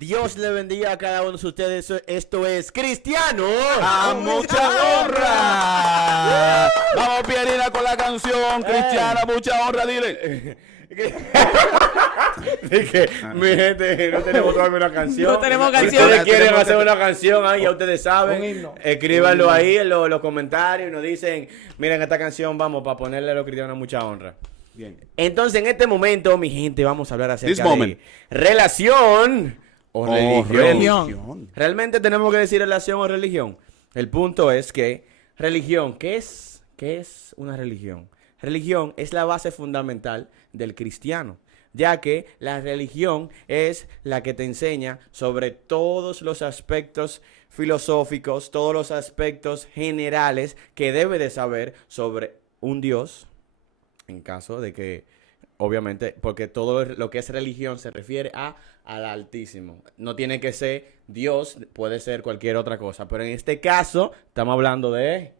Dios le bendiga a cada uno de ustedes. Esto es Cristiano ¡A mucha honra! Vamos, Pierina, con la canción. Cristiana, mucha honra, dile. Dije, mi gente, no tenemos todavía una canción. No tenemos Si canción. ustedes quieren hacer una canción ahí, ya ustedes Un saben. himno. Escríbanlo ahí en los comentarios y nos dicen, miren esta canción, vamos, para ponerle a los cristianos mucha honra. Bien. Entonces, en este momento, mi gente, vamos a hablar This acerca moment. de relación o religión. Religión. ¿Realmente tenemos que decir relación o religión? El punto es que religión, ¿qué es una religión? Religión es la base fundamental del cristiano, ya que la religión es la que te enseña sobre todos los aspectos filosóficos, todos los aspectos generales que debe de saber sobre un Dios, en caso de que, obviamente, porque todo lo que es religión se refiere al Altísimo. No tiene que ser Dios, puede ser cualquier otra cosa, pero en este caso estamos hablando de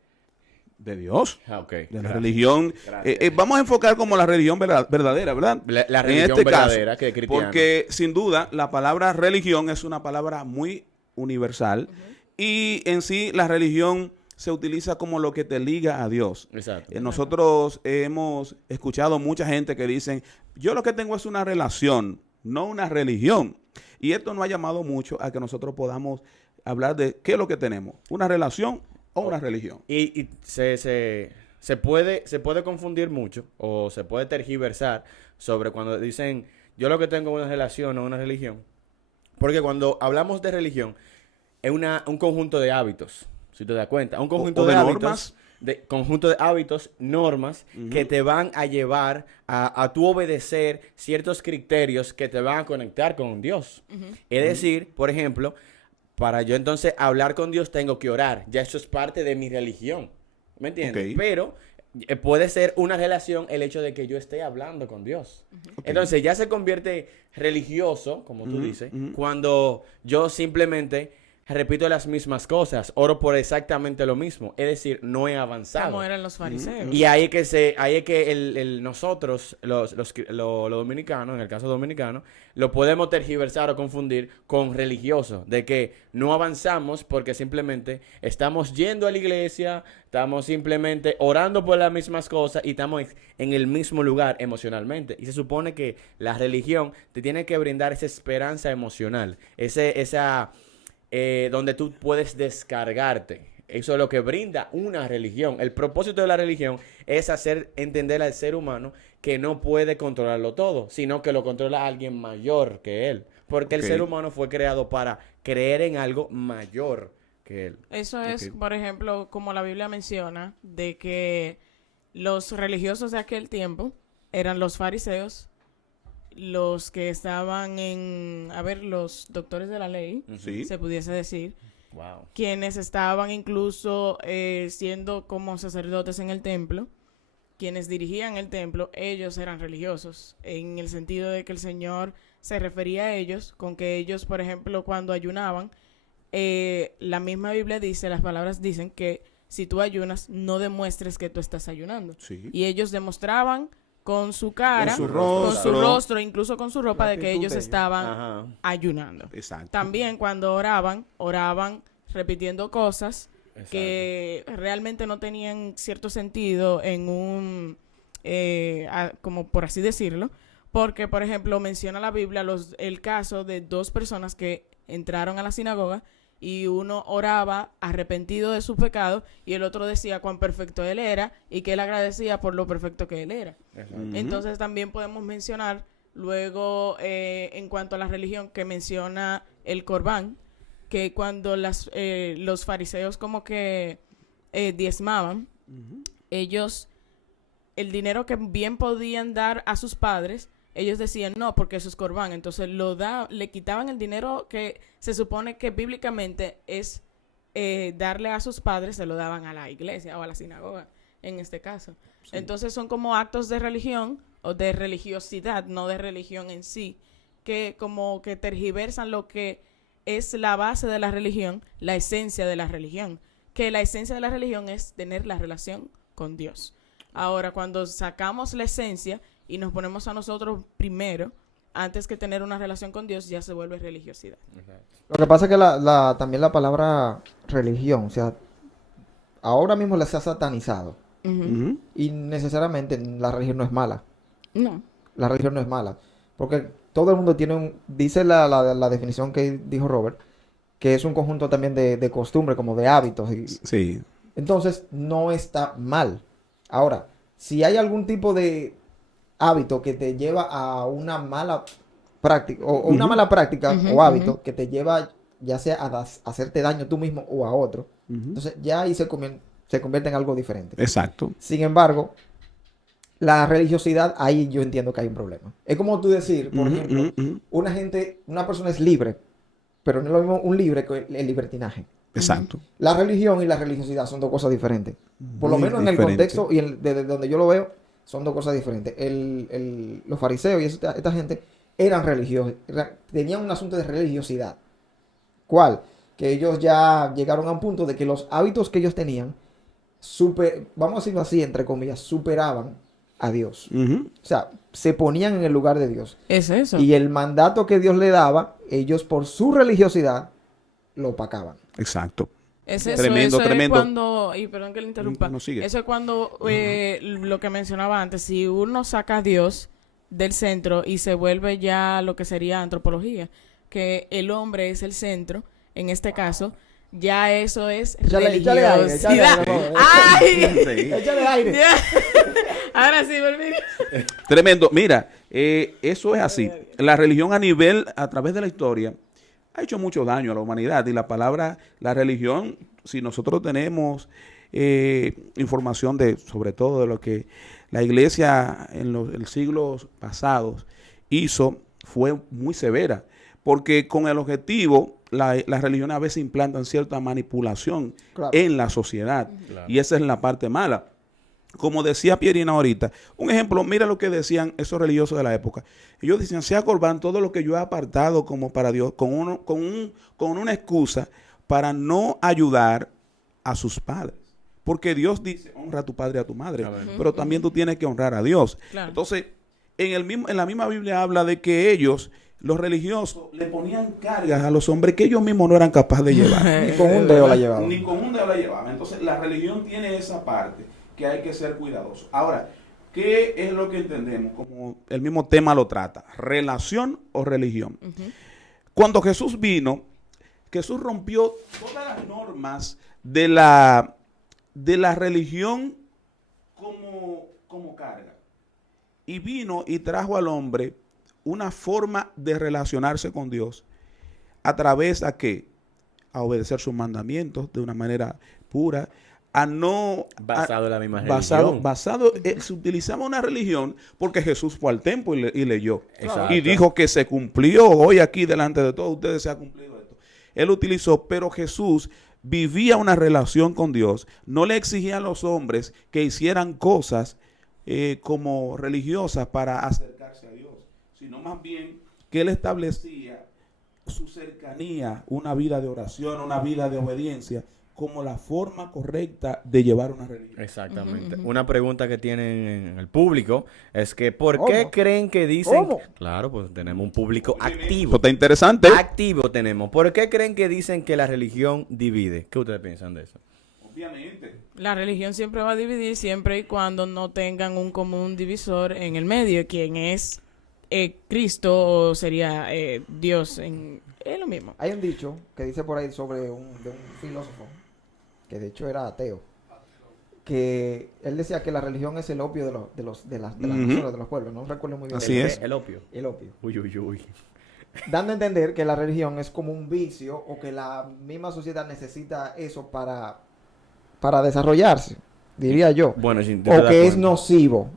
Dios. ok, De la gracias. religión. Gracias. Vamos a enfocar como la religión verdadera, ¿verdad? La En religión este verdadera caso, que es cristiana. porque sin duda la palabra religión es una palabra muy universal y en sí la religión se utiliza como lo que te liga a Dios. Exacto. Nosotros hemos escuchado mucha gente que dicen, yo lo que tengo es una relación, no una religión. Y esto nos ha llamado mucho a que nosotros podamos hablar de qué es lo que tenemos, una relación o una religión. Y se puede confundir mucho o se puede tergiversar sobre cuando dicen yo lo que tengo es una relación o una religión. Porque cuando hablamos de religión es un conjunto de hábitos, si te das cuenta. Un conjunto O de hábitos, normas. conjunto de hábitos, normas que te van a llevar a tú obedecer ciertos criterios que te van a conectar con Dios. Es decir, por ejemplo, para yo entonces hablar con Dios tengo que orar. Ya eso es parte de mi religión. ¿Me entiendes? Ok. Pero puede ser una relación el hecho de que yo esté hablando con Dios. Ok. Entonces ya se convierte religioso, como tú dices, cuando yo simplemente repito las mismas cosas, oro por exactamente lo mismo. Es decir, no he avanzado. Como eran los fariseos. Y ahí es que nosotros, los dominicanos, en el caso dominicano, lo podemos tergiversar o confundir con religioso, de que no avanzamos porque simplemente estamos yendo a la iglesia, estamos simplemente orando por las mismas cosas y estamos en el mismo lugar emocionalmente. Y se supone que la religión te tiene que brindar esa esperanza emocional, donde tú puedes descargarte. Eso es lo que brinda una religión. El propósito de la religión es hacer entender al ser humano que no puede controlarlo todo, sino que lo controla alguien mayor que él. Porque el Ok. ser humano fue creado para creer en algo mayor que él. Eso es, Ok. por ejemplo, como la Biblia menciona, de que los religiosos de aquel tiempo eran los fariseos, los que estaban los doctores de la ley, Sí. se pudiese decir, Wow. quienes estaban incluso siendo como sacerdotes en el templo, quienes dirigían el templo, ellos eran religiosos, en el sentido de que el Señor se refería a ellos, con que ellos, por ejemplo, cuando ayunaban, la misma Biblia dice, las palabras dicen que si tú ayunas, no demuestres que tú estás ayunando. Sí. Y ellos demostraban con su cara, Con su con su rostro. rostro, incluso con su ropa, La de que actitud ellos de ellos. estaban Ajá. ayunando. Exacto. También cuando oraban repitiendo cosas Exacto. que realmente no tenían cierto sentido en como por así decirlo, porque por ejemplo menciona la Biblia el caso de dos personas que entraron a la sinagoga y uno oraba arrepentido de su pecado y el otro decía cuán perfecto él era y que él agradecía por lo perfecto que él era. Exacto. Entonces también podemos mencionar luego en cuanto a la religión que menciona el Corbán, que cuando los fariseos como que diezmaban, ellos el dinero que bien podían dar a sus padres, ellos decían no, porque eso es Corbán. Entonces le quitaban el dinero que se supone que bíblicamente es darle a sus padres, se lo daban a la iglesia o a la sinagoga, en este caso. Sí. Entonces son como actos de religión o de religiosidad, no de religión en sí, que como que tergiversan lo que es la base de la religión, la esencia de la religión. Que la esencia de la religión es tener la relación con Dios. Ahora, cuando sacamos la esencia y nos ponemos a nosotros primero, antes que tener una relación con Dios, ya se vuelve religiosidad. Lo que pasa es que también la palabra religión, o sea, ahora mismo la se ha satanizado. Ujú. Ujú. Y necesariamente la religión no es mala. No. La religión no es mala. Porque todo el mundo tiene dice la definición que dijo Robert, que es un conjunto también de costumbres, como de hábitos. Sí. Entonces, no está mal. Ahora, si hay algún tipo de hábito que te lleva a una mala práctica, o una Ujú. mala práctica Ujú, o hábito ujú. que te lleva ya sea a hacerte daño tú mismo o a otro, Ujú. entonces ya ahí se convierte en algo diferente. Exacto. Sin embargo, la religiosidad, ahí yo entiendo que hay un problema. Es como tú decir, por Ujú, ejemplo, ujú. una persona es libre, pero no es lo mismo un libre que el libertinaje. Exacto. La religión y la religiosidad son dos cosas diferentes. Por lo Muy menos en el diferente. contexto y desde donde yo lo veo, son dos cosas diferentes. Los fariseos y esta gente eran religiosos, tenían un asunto de religiosidad. ¿Cuál? Que ellos ya llegaron a un punto de que los hábitos que ellos tenían, vamos a decirlo así, entre comillas, superaban a Dios. Ujú. O sea, se ponían en el lugar de Dios. Es eso. Y el mandato que Dios le daba, ellos por su religiosidad lo opacaban. Exacto. Es eso, Tremendo, eso tremendo. es cuando, y perdón que le interrumpa, No, sigue. eso es cuando lo que mencionaba antes, si uno saca a Dios del centro y se vuelve ya lo que sería antropología, que el hombre es el centro, en este caso, ya eso es Échale aire, échale religiosidad. aire, por favor. ¡Ay! Sí. Échale aire. Ya. Ahora sí, volví. Tremendo. Mira, eso es así. La religión a través de la historia, ha hecho mucho daño a la humanidad. Y la religión, si nosotros tenemos información sobre todo de lo que la iglesia en los siglos pasados hizo, fue muy severa. Porque con el objetivo, las religiones a veces implantan cierta manipulación Claro. en la sociedad. Claro. Y esa es la parte mala. Como decía Pierina ahorita, un ejemplo, mira lo que decían esos religiosos de la época. Ellos decían, sea Corbán todo lo que yo he apartado como para Dios, con una excusa para no ayudar a sus padres. Porque Dios dice, honra a tu padre y a tu madre, Amén. pero también tú tienes que honrar a Dios. Claro. Entonces, en la misma Biblia habla de que ellos, los religiosos, le ponían cargas a los hombres que ellos mismos no eran capaces de llevar. Ni con un dedo la llevaban. Ni con un dedo la llevaban. Entonces, la religión tiene esa parte que hay que ser cuidadoso. Ahora, ¿qué es lo que entendemos? Como el mismo tema lo trata, relación o religión. Ujú. Cuando Jesús vino, Jesús rompió todas las normas de la religión como carga. Y vino y trajo al hombre una forma de relacionarse con Dios a través a qué? A obedecer sus mandamientos de una manera pura, a no Basado en la misma religión. se utilizaba una religión porque Jesús fue al templo y leyó. Exacto. Y dijo que se cumplió hoy aquí delante de todos ustedes, se ha cumplido esto. Él utilizó, pero Jesús vivía una relación con Dios, no le exigía a los hombres que hicieran cosas como religiosas para acercarse a Dios, sino más bien que él establecía su cercanía, una vida de oración, una vida de obediencia, como la forma correcta de llevar una religión. Exactamente. Ujú, ujú. Una pregunta que tienen en el público es que ¿por ¿Cómo? qué creen que dicen? ¿Cómo? Claro, pues tenemos un público Esto activo. está interesante. Activo tenemos. ¿Por qué creen que dicen que la religión divide? ¿Qué ustedes piensan de eso? Obviamente. La religión siempre va a dividir siempre y cuando no tengan un común divisor en el medio, quien es Cristo o sería Dios. Es lo mismo. Hay un dicho que dice por ahí de un filósofo, que de hecho era ateo, que él decía que la religión es el opio de las Ujú. naciones, de los pueblos. No recuerdo muy bien. Así ¿El es. qué? El opio. El opio. Uy, uy, uy. Dando a entender que la religión es como un vicio o que la misma sociedad necesita eso para desarrollarse, diría yo. Bueno, si O que es nocivo,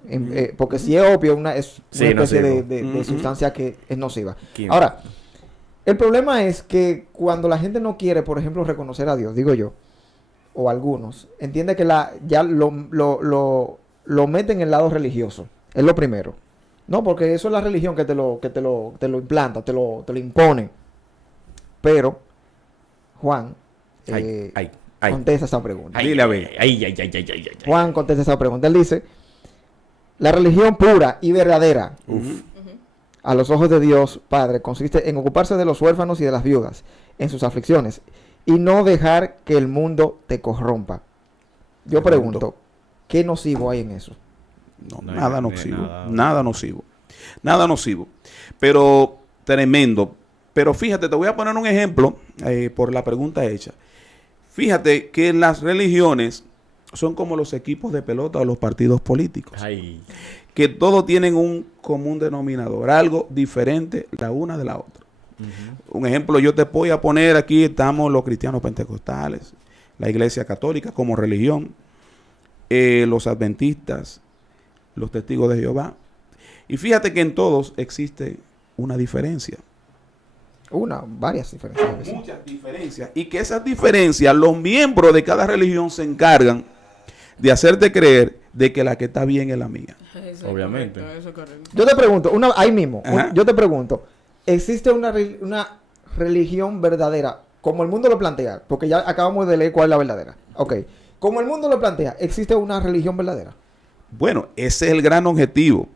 porque si es opio, es Sí, una especie nocivo. de Ujú. sustancia que es nociva. Químico. Ahora, el problema es que cuando la gente no quiere, por ejemplo, reconocer a Dios, digo yo, o algunos, entiende que ya lo meten en el lado religioso. Es lo primero. No, porque eso es la religión que te lo implanta, te lo impone. Pero, Juan, Ay. contesta esa pregunta. Dile a ver. Ay. Juan contesta esa pregunta. Él dice, la religión pura y verdadera Ujú. a los ojos de Dios Padre consiste en ocuparse de los huérfanos y de las viudas en sus aflicciones y no dejar que el mundo te corrompa. Yo pregunto, ¿qué nocivo hay en eso? No, No hay nada nada, nocivo, nada. nada nocivo, nada nocivo, pero tremendo. Pero fíjate, te voy a poner un ejemplo por la pregunta hecha. Fíjate que las religiones son como los equipos de pelota o los partidos políticos, Ay, que todos tienen un común denominador, algo diferente la una de la otra. Un ejemplo, yo te voy a poner aquí, estamos los cristianos pentecostales, la iglesia católica como religión, los adventistas, los testigos de Jehová. Y fíjate que en todos existe una diferencia. Varias diferencias. Muchas diferencias. Y que esas diferencias, los miembros de cada religión se encargan de hacerte creer de que la que está bien es la mía. Eso es Obviamente. correcto, eso es correcto. Yo te pregunto, ahí mismo, Ajá. yo te pregunto, ¿existe una religión verdadera como el mundo lo plantea? Porque ya acabamos de leer cuál es la verdadera. Ok, como el mundo lo plantea, ¿existe una religión verdadera? Bueno, ese es el gran objetivo.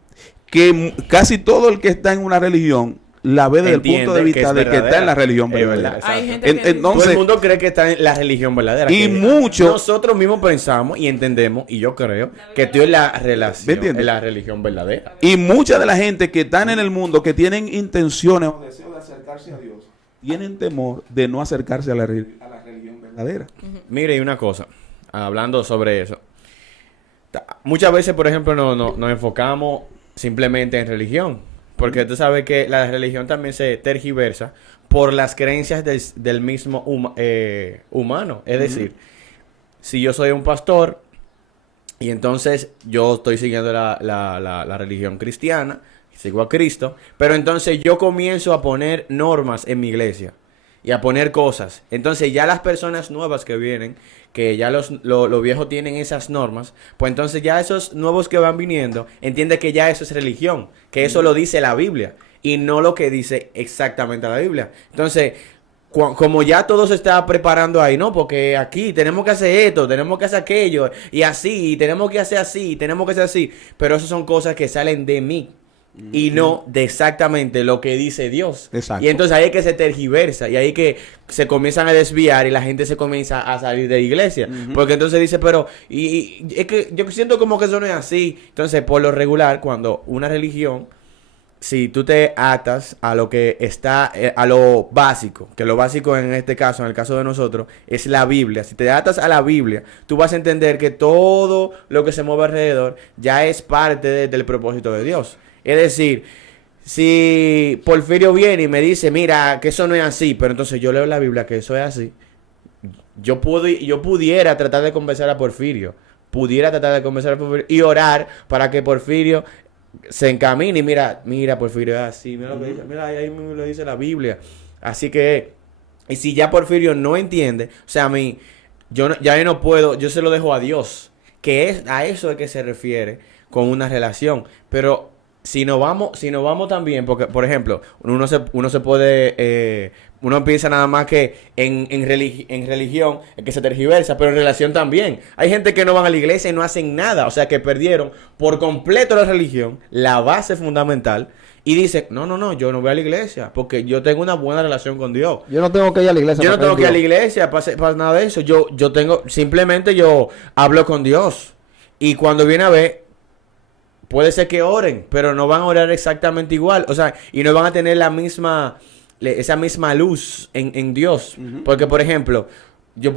Que casi todo el que está en una religión la ve desde el punto de entiende que vista es de que está verdadera. en la religión Es verdadera. verdad. Hay Exacto. gente que dice- Todo Entonces, el mundo cree que está en la religión verdadera. y que mucho, nosotros mismos pensamos y entendemos, y yo creo, que esto es la ¿Me relación, entiendes? es la religión verdadera. y mucha de la gente que están en el mundo, que tienen intenciones o deseos de acercarse a Dios, tienen temor de no acercarse a la religión verdadera. Mire, y una cosa, hablando sobre eso. Muchas veces, por ejemplo, nos enfocamos simplemente en religión. Porque tú sabes que la religión también se tergiversa por las creencias del mismo humano. Es decir, si yo soy un pastor y entonces yo estoy siguiendo la religión cristiana, sigo a Cristo, pero entonces yo comienzo a poner normas en mi iglesia y a poner cosas. Entonces ya las personas nuevas que vienen, que ya los viejos tienen esas normas, pues entonces ya esos nuevos que van viniendo entienden que ya eso es religión, que eso lo dice la Biblia y no lo que dice exactamente la Biblia. Entonces, como ya todo se está preparando ahí, ¿no? Porque aquí tenemos que hacer esto, tenemos que hacer aquello, y así, y tenemos que hacer así, y tenemos que hacer así, pero eso son cosas que salen de mí. Y no de exactamente lo que dice Dios. Exacto. Y entonces ahí es que se tergiversa y ahí es que se comienzan a desviar y la gente se comienza a salir de la iglesia. Porque entonces dice, pero y es que yo siento como que eso no es así. Entonces, por lo regular, cuando una religión, si tú te atas a lo que está, a lo básico, que lo básico en este caso, en el caso de nosotros, es la Biblia. Si te atas a la Biblia, tú vas a entender que todo lo que se mueve alrededor ya es parte del propósito de Dios. Es decir, si Porfirio viene y me dice, mira, que eso no es así, pero entonces yo leo en la Biblia que eso es así, yo pudiera tratar de convencer a Porfirio, y orar para que Porfirio se encamine y mira, Porfirio es así, mira lo que dice, mira, ahí mismo lo dice la Biblia. Así que, y si ya Porfirio no entiende, o sea, a mí, yo no puedo, yo se lo dejo a Dios, que es a eso de que se refiere con una relación, pero si nos vamos también, porque, por ejemplo, uno se puede, uno piensa nada más que en religión, que se tergiversa, pero en relación también. Hay gente que no van a la iglesia y no hacen nada, o sea, que perdieron por completo la religión, la base fundamental, y dicen, no, yo no voy a la iglesia, porque yo tengo una buena relación con Dios. Yo no tengo que ir a la iglesia. Yo no para tengo que ir a la creer en iglesia para nada de eso. Yo simplemente yo hablo con Dios. Y cuando viene a ver, puede ser que oren, pero no van a orar exactamente igual. O sea, y no van a tener esa misma luz en Dios. Porque, por ejemplo, yo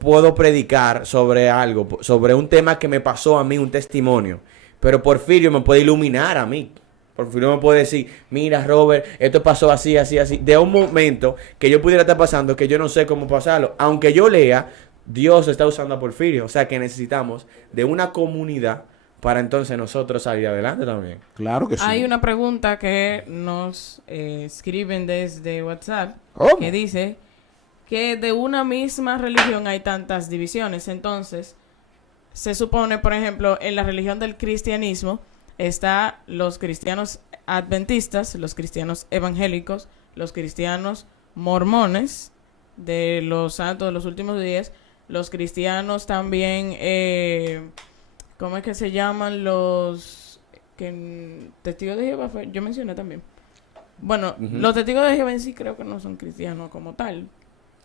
puedo predicar sobre algo, sobre un tema que me pasó a mí, un testimonio. Pero Porfirio me puede iluminar a mí. Porfirio me puede decir, mira, Robert, esto pasó así, así, así. De un momento que yo pudiera estar pasando, que yo no sé cómo pasarlo. Aunque yo lea, Dios está usando a Porfirio. O sea, que necesitamos de una comunidad para entonces nosotros salir adelante también. Claro que sí. Hay una pregunta que nos escriben desde WhatsApp ¿Cómo? que dice que de una misma religión hay tantas divisiones. Entonces, se supone, por ejemplo, en la religión del cristianismo está los cristianos adventistas, los cristianos evangélicos, los cristianos mormones de los santos de los últimos días, los cristianos también, ¿cómo es que se llaman? Los testigos de Jehová yo mencioné también. Bueno, Ujú. los testigos de Jehová en sí creo que no son cristianos como tal.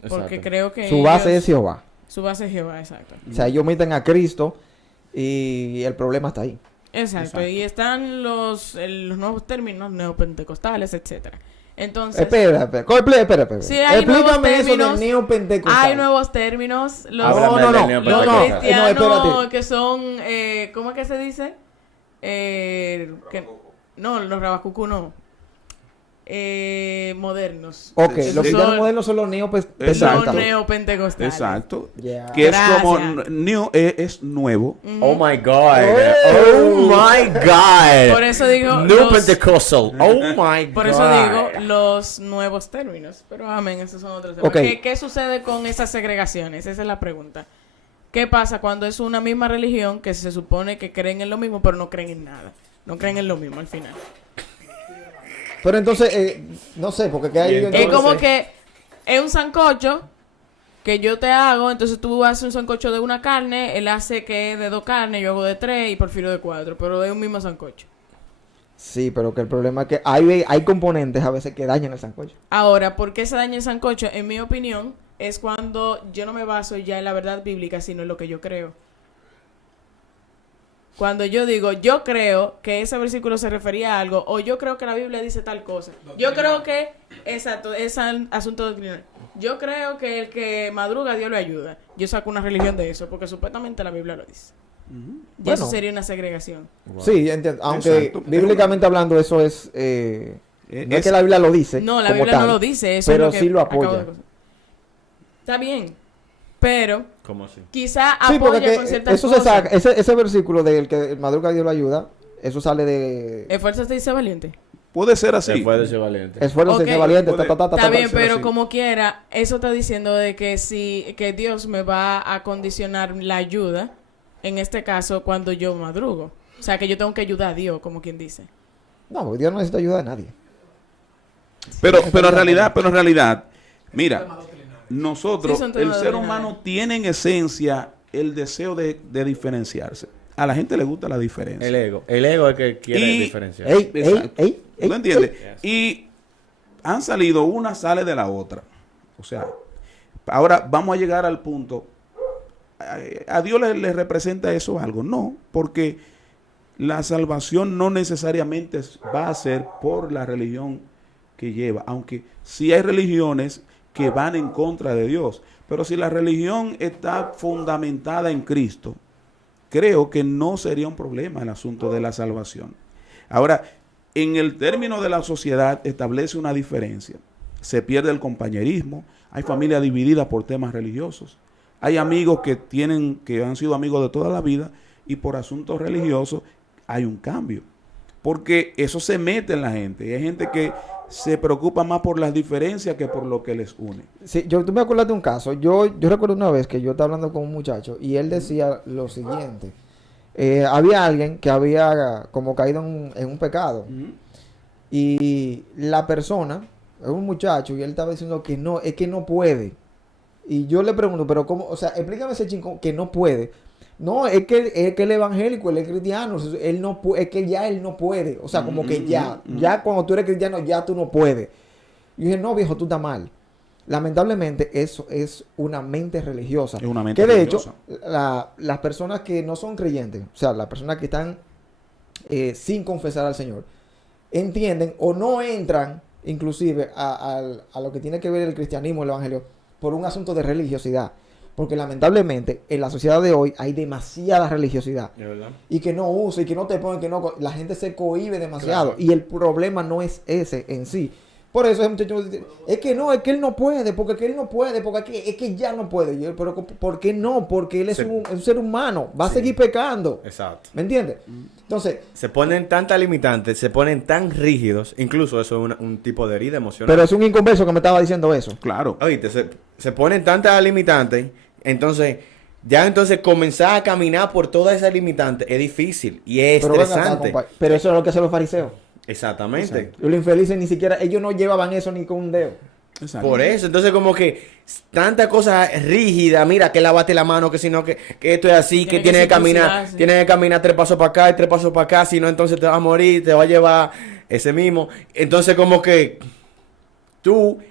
Porque Exacto. creo que Su base ellos- es Jehová. Su base es Jehová, exacto. O sea, ellos meten a Cristo y el problema está ahí. Exacto. Y están los nuevos términos neopentecostales, etcétera. Entonces, Espera. Sí, hay nuevos Explícame eso términos. del neopentecostal. hay nuevos términos. Los, Háblame no, del no, neopentecostal. los no, cristianos espérate. que son, ¿cómo es que se dice? No, los rabacucu no. Modernos. Ok, Esos los cristianos son modernos son los los Exacto. neopentecostales. Exacto. Yeah. Que es Gracias. como new es nuevo. Ujú. Oh my God. Oh. Oh my God. Por eso digo New los- Pentecostal. Oh my God. Por eso digo los nuevos términos. Pero amén, esos son otros temas. Ok. ¿Qué sucede con esas segregaciones? Esa es la pregunta. ¿Qué pasa cuando es una misma religión que se supone que creen en lo mismo, pero no creen en nada? No creen en lo mismo al final. Pero entonces, no sé, porque ¿qué hay? Bien, Es Entonces- como que es un sancocho que yo te hago, entonces tú haces un sancocho de una carne, él hace que es de 2 carnes, yo hago de 3 y Porfirio de 4, pero es un mismo sancocho. Sí, pero que el problema es que hay componentes a veces que dañan el sancocho. Ahora, ¿por qué se daña el sancocho? En mi opinión, es cuando yo no me baso ya en la verdad bíblica, sino en lo que yo creo. Cuando yo digo, yo creo que ese versículo se refería a algo, o yo creo que la Biblia dice tal cosa. Yo creo que, exacto, es asunto doctrinal. Yo creo que el que madruga, Dios le ayuda. Yo saco una religión de eso, porque supuestamente la Biblia lo dice. Ya eso Bueno. sería una segregación. Sí, entiendo. Aunque Exacto. bíblicamente hablando eso es... no es Es- que la Biblia lo dice. No, la como Biblia tal, no lo dice, eso pero es lo que sí lo acabo apoya. de cosa. Está bien, pero ¿Cómo así? quizá Sí, porque apoya que con ciertas eso se cosas. saca, ese versículo del que el madruga Dios lo ayuda, eso sale de... Esfuérzate y sé valiente. Puede ser Se así. puede ser valiente. Esfuerzo, Ok. sé valiente, Puede- Está bien, ser pero así. como quiera, eso está diciendo de que que Dios me va a condicionar la ayuda, en este caso, cuando yo madrugo. O sea, que yo tengo que ayudar a Dios, como quien dice. No, porque Dios no necesita ayuda de nadie. Pero en realidad, mira, nosotros, Sí, son temas el ser doctrinales. humano tiene en esencia el deseo de diferenciarse. A la gente le gusta la diferencia. El ego es el que quiere Y- diferenciar. Ey, Exacto. ey. ¿Tú entiendes? Yes. Y han salido, una sale de la otra. O sea, ahora vamos a llegar al punto. ¿A Dios le representa eso algo? No, porque la salvación no necesariamente va a ser por la religión que lleva, aunque sí hay religiones que van en contra de Dios. Pero si la religión está fundamentada en Cristo, creo que no sería un problema el asunto de la salvación. Ahora, en el término de la sociedad establece una diferencia. Se pierde el compañerismo, hay familias divididas por temas religiosos. Hay amigos que han sido amigos de toda la vida y por asuntos religiosos hay un cambio. Porque eso se mete en la gente. Y hay gente que se preocupa más por las diferencias que por lo que les une. Sí, tú me acuerdas de un caso. Yo recuerdo una vez que yo estaba hablando con un muchacho y él decía lo siguiente. Había alguien que había como caído en un pecado. Y la persona, es un muchacho, y él estaba diciendo que no, es que no puede. Y yo le pregunto, pero ¿cómo? O sea, explícame ese chico que no puede. No, es que el evangélico, él es cristiano, él no es que ya él no puede. O sea, como que ya cuando tú eres cristiano, ya tú no puedes. Y yo dije, no, viejo, tú estás mal. Lamentablemente, eso es una mente religiosa. Es una mente que de religiosa. hecho, las personas que no son creyentes, o sea, las personas que están sin confesar al Señor, entienden o no entran, inclusive, a lo que tiene que ver el cristianismo, el evangelio, por un asunto de religiosidad. Porque lamentablemente en la sociedad de hoy hay demasiada religiosidad. ¿De verdad? Y que no usa y que no te ponen, que no... La gente se cohíbe demasiado. Claro. Y el problema no es ese en sí. Por eso ese muchacho dice, es que no, es que él no puede, porque él no puede, porque es que ya no puede. Y yo, pero ¿por qué no? Porque él es Sí. un ser humano. Va a Sí. seguir pecando. Exacto. ¿Me entiendes? Entonces, Se ponen tantas limitantes, se ponen tan rígidos, incluso eso es un tipo de herida emocional. pero es un inconverso que me estaba diciendo eso. Claro. Oíste, se ponen tantas limitantes, entonces comenzar a caminar por todas esas limitantes es difícil y es Pero, ven acá, estresante. compa, pero eso es lo que hacen los fariseos. Exactamente. Los infelices ni siquiera, ellos no llevaban eso ni con un dedo. Exacto. Por eso, entonces como que tanta cosa rígida, mira, que lávate la mano, que si no, que esto es así, que Tiene que circuncidarse. tienes que caminar 3 pasos para acá y 3 pasos para acá, si no, entonces te vas a morir, te va a llevar ese mismo. Entonces como que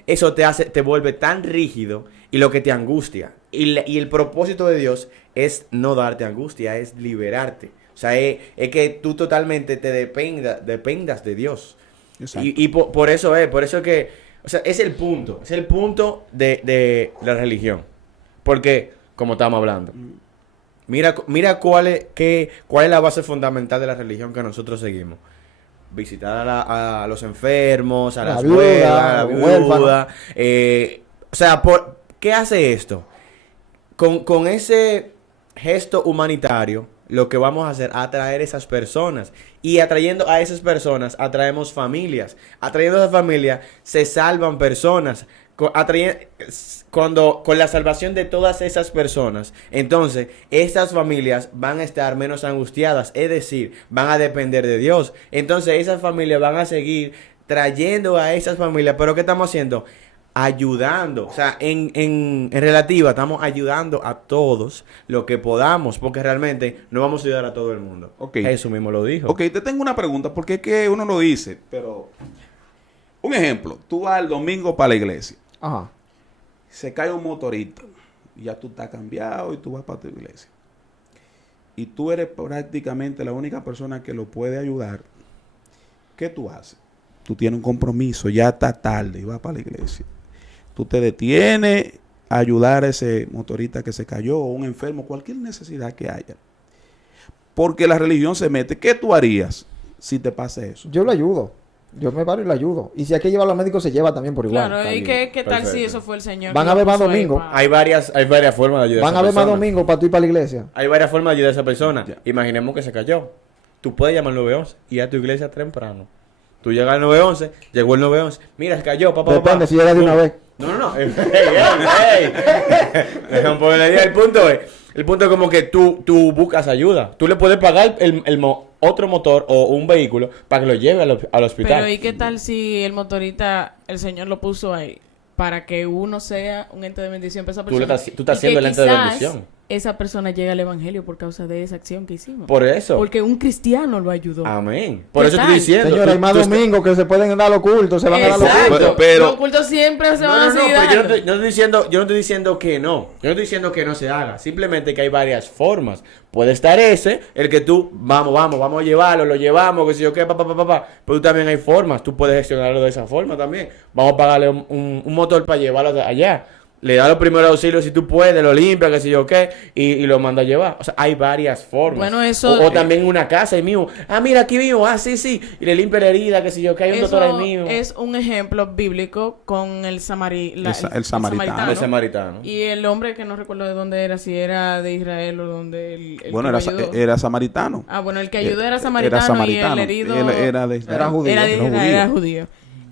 eso te vuelve tan rígido y lo que te angustia. Y el propósito de Dios es no darte angustia, es liberarte. O sea, es que tú totalmente te dependas de Dios. Exacto. Y por eso que, o sea, es el punto de la religión. Porque, como estamos hablando, mira cuál es la base fundamental de la religión que nosotros seguimos. Visitar a los enfermos, a La las viuda, huelgas, a la huérfano. viuda. O sea, ¿qué hace esto? Con ese gesto humanitario, lo que vamos a hacer es atraer esas personas. Y atrayendo a esas personas, atraemos familias. Atrayendo a esas familias, se salvan personas. Con la salvación de todas esas personas, entonces esas familias van a estar menos angustiadas, es decir, van a depender de Dios. Entonces esas familias van a seguir trayendo a esas familias. Pero ¿qué estamos haciendo? Ayudando, o sea, en relativa, estamos ayudando a todos lo que podamos, porque realmente no vamos a ayudar a todo el mundo. Ok. Eso mismo lo dijo. Ok, te tengo una pregunta, porque es que uno lo dice, pero... Un ejemplo, tú vas el domingo para la iglesia, Ajá. se cae un motorista, y ya tú estás cambiado y tú vas para tu iglesia. Y tú eres prácticamente la única persona que lo puede ayudar. ¿Qué tú haces? Tú tienes un compromiso, ya está tarde y vas para la iglesia. Tú te detienes a ayudar a ese motorista que se cayó, o un enfermo, cualquier necesidad que haya. Porque la religión se mete. ¿Qué tú harías si te pasa eso? Yo lo ayudo. Yo me paro y lo ayudo. Y si hay que llevarlo al médico, se lleva también por igual. Claro, ¿y bien. qué tal si Perfecto. eso fue el Señor? Van que a lo haber más puso ahí domingos. pa- Hay varias formas de ayudar Van a a esa haber más persona. domingos para tú ir para la iglesia. Hay varias formas de ayudar a esa persona. Ya. Imaginemos que se cayó. Tú puedes llamar al 911 y ir a tu iglesia temprano. Tú llegas al 911, llegó el 911. Mira, se cayó, papá. Depende, si llega de una vez. No. Ey. Deja un poco la idea. El punto es como que tú buscas ayuda. Tú le puedes pagar otro motor o un vehículo para que lo lleve al hospital. Pero ¿y qué tal si el motorista, el Señor lo puso ahí para que uno sea un ente de bendición para esa Tú le persona? estás- tú estás Y que siendo el ente de quizás bendición. esa persona llega al evangelio por causa de esa acción que hicimos. Por eso. Porque un cristiano lo ayudó. Amén. Por ¿Qué eso tal? estoy diciendo. Señora, hay más tú estás- domingos que se pueden dar los cultos, se van a dar los Exacto. cultos. Pero- Los cultos siempre se van a seguir pero yo no dando. estoy diciendo que no. Yo no estoy diciendo que no se haga. Simplemente que hay varias formas. Puede estar el que tú, vamos a llevarlo, lo llevamos, que si yo qué, Pero también hay formas. Tú puedes gestionarlo de esa forma también. Vamos a pagarle un motor para llevarlo de allá. Le da los primeros auxilios si tú puedes, lo limpia, que si yo qué, y lo manda a llevar. O sea, hay varias formas. Bueno, eso- O también una casa ahí mismo. Mira, aquí mismo. Sí. Y le limpia la herida, que si yo qué, hay un Eso doctor ahí mismo. es un ejemplo bíblico con el El samaritano. El samaritano. Y el hombre que no recuerdo de dónde era, si era de Israel o donde el Bueno, que era, lo ayudó. era samaritano. Bueno, el que ayudó era Era samaritano, samaritano. y el herido Él era de Israel. Era judío. era de Era Israel, judío. era judío.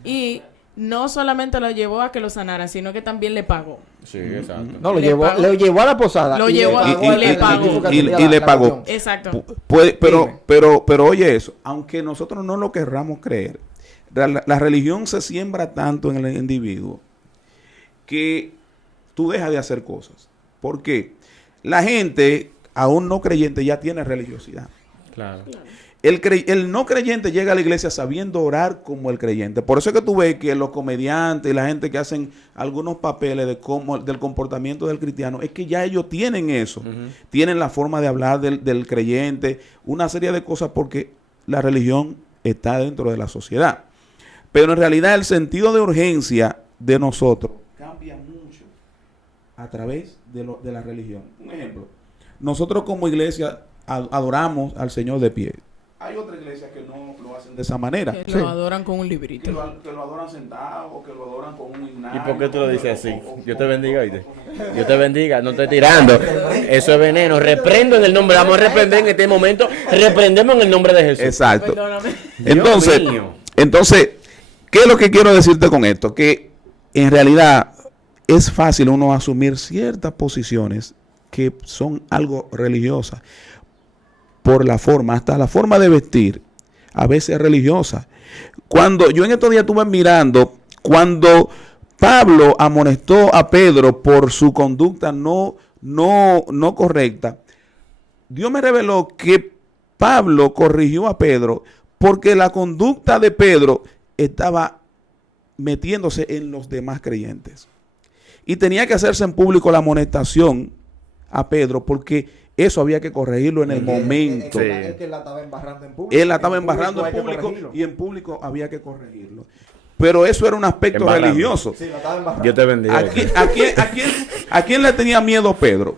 Y no solamente lo llevó a que lo sanaran, sino que también le pagó. Sí, exacto. No, lo Le llevó, pagó. lo llevó a la posada. Lo y llevó a- pagó y al- le al pagó. tipo que Y- atendía y le la pagó. reunión. Exacto. Pero oye eso, aunque nosotros no lo querramos creer, la religión se siembra tanto en el individuo que tú dejas de hacer cosas. ¿Por qué? La gente, aún no creyente, ya tiene religiosidad. Claro. El no creyente llega a la iglesia sabiendo orar como el creyente. Por eso es que tú ves que los comediantes y la gente que hacen algunos papeles del comportamiento del cristiano, es que ya ellos tienen eso. Tienen la forma de hablar del creyente, una serie de cosas, porque la religión está dentro de la sociedad. Pero en realidad el sentido de urgencia de nosotros cambia mucho a través de la religión. Un ejemplo, nosotros como iglesia adoramos al Señor de pie. Hay otras iglesias que no lo hacen de esa manera. Que Sí. lo adoran con un librito. Que lo adoran sentado o que lo adoran con un himnario. ¿Y por qué tú lo dices así? Dios te bendiga, oíste. Dios te bendiga, no estoy tirando. Eso es veneno. Reprendo en el nombre. Vamos a reprender en este momento. Reprendemos en el nombre de Jesús. Exacto. Perdóname. Entonces, Dios mío. ¿qué es lo que quiero decirte con esto? Que en realidad es fácil uno asumir ciertas posiciones que son algo religiosas por la forma, hasta la forma de vestir, a veces religiosa. Cuando yo en estos días estuve mirando, cuando Pablo amonestó a Pedro por su conducta no correcta, Dios me reveló que Pablo corrigió a Pedro porque la conducta de Pedro estaba metiéndose en los demás creyentes. Y tenía que hacerse en público la amonestación a Pedro porque eso había que corregirlo en el momento. Es que la estaba embarrando en público. Él la estaba embarrando en público y en público había que corregirlo. Pero eso era un aspecto Embarrando. religioso. Sí, la estaba embarrando. Dios te bendiga. ¿A quién le tenía miedo Pedro?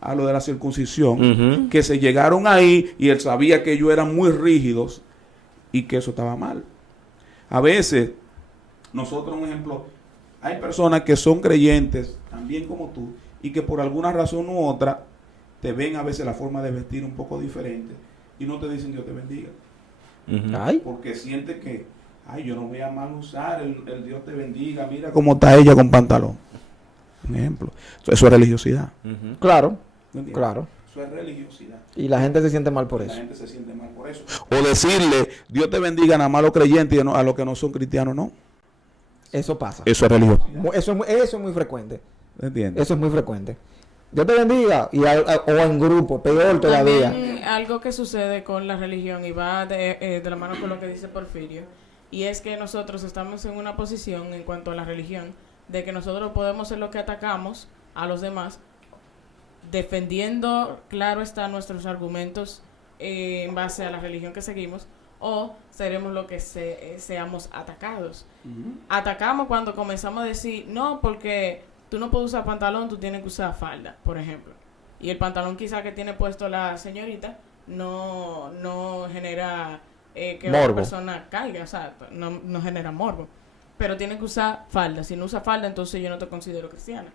A lo de la circuncisión, que se llegaron ahí y él sabía que ellos eran muy rígidos y que eso estaba mal. A veces, nosotros, un ejemplo, hay personas que son creyentes, también como tú, y que por alguna razón u otra te ven a veces la forma de vestir un poco diferente y no te dicen Dios te bendiga. Ay. Porque siente que, yo no voy a mal usar el Dios te bendiga, mira cómo está ella con pantalón. Un ejemplo. Eso es religiosidad. Claro, ¿Me entiendes? claro. Eso es religiosidad. Y la gente se siente mal por La eso. gente se siente mal por eso. O decirle, Dios te bendiga nada más a los creyentes y a los que no son cristianos, no. Eso pasa. Eso es religiosidad. Eso es muy frecuente. ¿Entiendes? Eso es muy frecuente. Dios te bendiga. O en grupo, peor todavía. También algo que sucede con la religión y va de la mano con lo que dice Porfirio, y es que nosotros estamos en una posición en cuanto a la religión de que nosotros podemos ser lo que atacamos a los demás, defendiendo, claro está, nuestros argumentos en base a la religión que seguimos, o seremos lo que seamos atacados. Atacamos cuando comenzamos a decir, no, porque tú no puedes usar pantalón, tú tienes que usar falda, por ejemplo. Y el pantalón quizá que tiene puesto la señorita no genera que Morbo. una persona caiga, o sea, no genera morbo. Pero tiene que usar falda. Si no usa falda, entonces yo no te considero cristiana.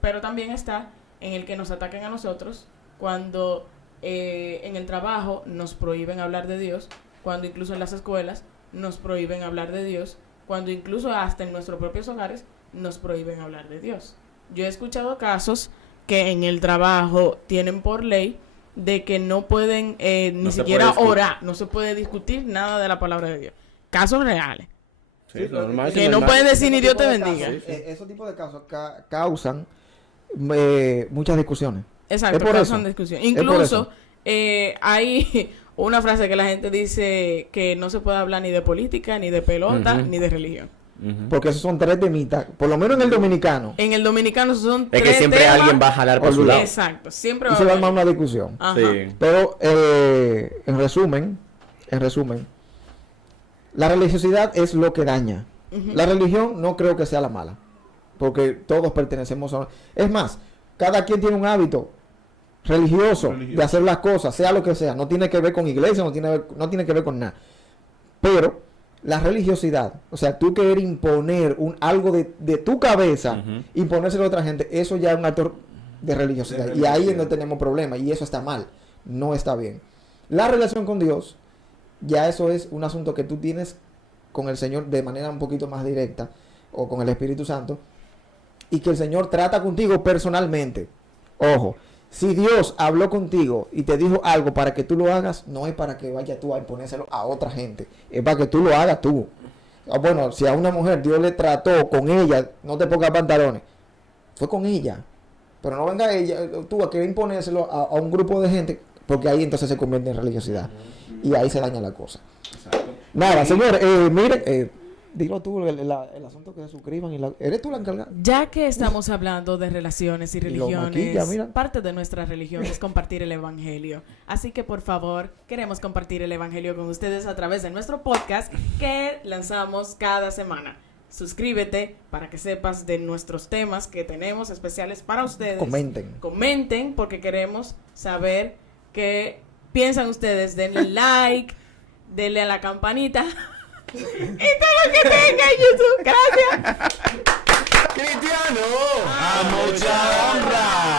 Pero también está en el que nos ataquen a nosotros cuando en el trabajo nos prohíben hablar de Dios, cuando incluso en las escuelas nos prohíben hablar de Dios, cuando incluso hasta en nuestros propios hogares nos prohíben hablar de Dios. Yo he escuchado casos que en el trabajo tienen por ley de que no pueden ni siquiera orar, no se puede discutir nada de la palabra de Dios. Casos reales. Sí, normal, Que no pueden decir ni Dios te Ese tipo de bendiga. casos, esos tipos de casos causan muchas discusiones. Exacto, Es por causan eso. discusión. Es por Incluso hay una frase que la gente dice que no se puede hablar ni de política, ni de pelota, ni de religión. Porque esos son tres temitas, por lo menos en el dominicano. En el dominicano son Es que tres siempre temas. alguien va a jalar por su lado. Exacto, siempre Y va se va a a armar haber. una discusión. Ajá. Sí. Pero en resumen, la religiosidad es lo que daña. La religión no creo que sea la mala, porque todos pertenecemos a... Es más, cada quien tiene un hábito religioso de hacer las cosas, sea lo que sea. No tiene que ver con iglesia, no tiene que ver con nada. Pero la religiosidad, o sea, tú querer imponer algo de tu cabeza, imponérselo a otra gente, eso ya es un acto de religiosidad. Y ahí es donde tenemos problemas, y eso está mal, no está bien. La relación con Dios, ya eso es un asunto que tú tienes con el Señor de manera un poquito más directa, o con el Espíritu Santo, y que el Señor trata contigo personalmente. Ojo, si Dios habló contigo y te dijo algo para que tú lo hagas, no es para que vaya tú a imponérselo a otra gente, es para que tú lo hagas tú. Bueno, si a una mujer Dios le trató con ella, no te pongas pantalones, fue con ella, pero no venga tú a querer imponérselo a un grupo de gente, porque ahí entonces se convierte en religiosidad y ahí se daña la cosa. Exacto. Nada, señor, miren, dilo tú el asunto que se suscriban. ¿Eres tú la encargada? Ya que estamos hablando de relaciones y lo religiones, maquilla, mira. parte de nuestra religión es compartir el evangelio. Así que por favor, queremos compartir el evangelio con ustedes a través de nuestro podcast que lanzamos cada semana. Suscríbete para que sepas de nuestros temas que tenemos especiales para ustedes. Comenten porque queremos saber qué piensan ustedes. Denle like, denle a la campanita. Y todo lo que tenga en YouTube. Gracias. ¡Cristiano! ¡A mucha honra!